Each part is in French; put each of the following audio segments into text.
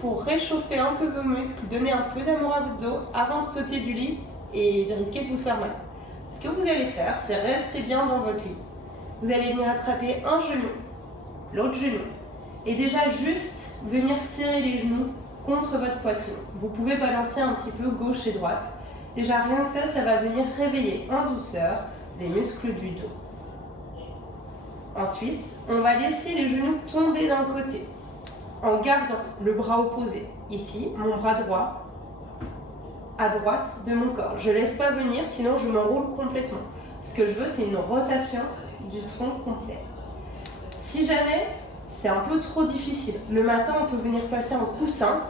pour réchauffer un peu vos muscles, donner un peu d'amour à votre dos avant de sauter du lit et de risquer de vous faire mal. Ce que vous allez faire, c'est rester bien dans votre lit. Vous allez venir attraper un genou, l'autre genou, et déjà juste venir serrer les genoux contre votre poitrine. Vous pouvez balancer un petit peu gauche et droite. Déjà rien que ça va venir réveiller en douceur les muscles du dos. Ensuite, on va laisser les genoux tomber d'un côté en gardant le bras opposé. Ici, mon bras droit à droite de mon corps. Je ne laisse pas venir, sinon je m'enroule complètement. Ce que je veux, c'est une rotation du tronc complet. Si jamais c'est un peu trop difficile, le matin, on peut venir placer un coussin.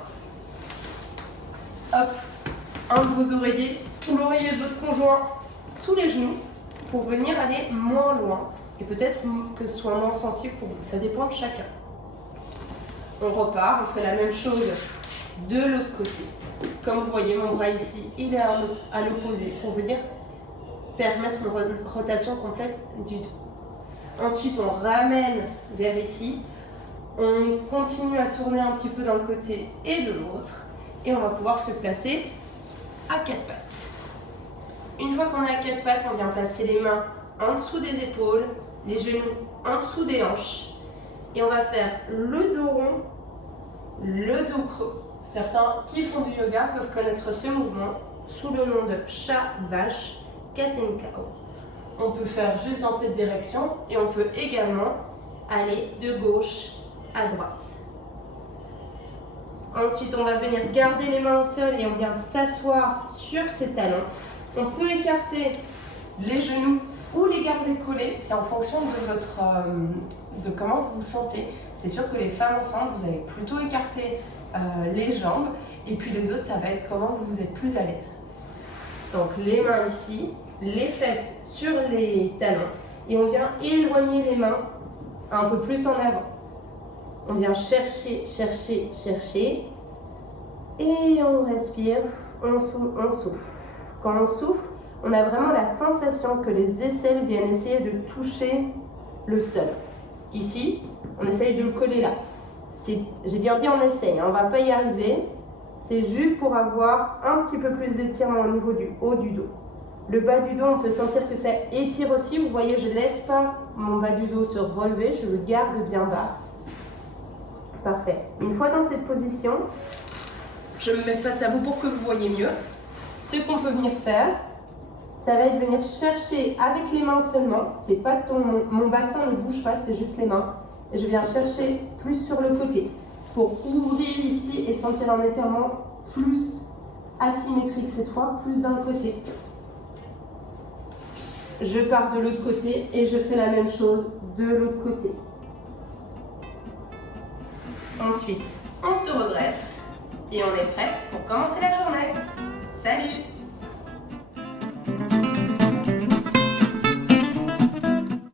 Hop, un de vos oreillers ou l'oreiller de votre conjoint sous les genoux pour venir aller moins loin et peut-être que ce soit moins sensible pour vous. Ça dépend de chacun. On repart, on fait la même chose de l'autre côté. Comme vous voyez, mon bras ici, il est à l'opposé pour venir permettre une rotation complète du dos. Ensuite, on ramène vers ici. On continue à tourner un petit peu d'un côté et de l'autre. Et on va pouvoir se placer à quatre pattes. Une fois qu'on est à quatre pattes, on vient placer les mains en dessous des épaules, les genoux en dessous des hanches. Et on va faire le dos rond, le dos creux. Certains qui font du yoga peuvent connaître ce mouvement sous le nom de chat, vache, cat and cow. On peut faire juste dans cette direction et on peut également aller de gauche à droite. Ensuite, on va venir garder les mains au sol et on vient s'asseoir sur ses talons. On peut écarter les genoux ou les garder collés, c'est en fonction de comment vous vous sentez. C'est sûr que les femmes enceintes, vous allez plutôt écarter les jambes et puis les autres, ça va être comment vous êtes plus à l'aise. Donc les mains ici, les fesses sur les talons et on vient éloigner les mains un peu plus en avant. On vient chercher, chercher, chercher et on respire, on souffle. Quand on souffle, on a vraiment la sensation que les aisselles viennent essayer de toucher le sol. Ici, on essaye de le coller là. J'ai bien dit on essaye, on ne va pas y arriver. C'est juste pour avoir un petit peu plus d'étirement au niveau du haut du dos. Le bas du dos, on peut sentir que ça étire aussi. Vous voyez, je ne laisse pas mon bas du dos se relever, je le garde bien bas. Parfait. Une fois dans cette position, je me mets face à vous pour que vous voyez mieux. Ce qu'on peut venir faire, ça va être venir chercher avec les mains seulement. C'est pas mon bassin ne bouge pas, c'est juste les mains. Et je viens chercher plus sur le côté pour ouvrir ici et sentir un étirement plus asymétrique cette fois, plus d'un côté. Je pars de l'autre côté et je fais la même chose de l'autre côté. Ensuite, on se redresse et on est prêt pour commencer la journée. Salut!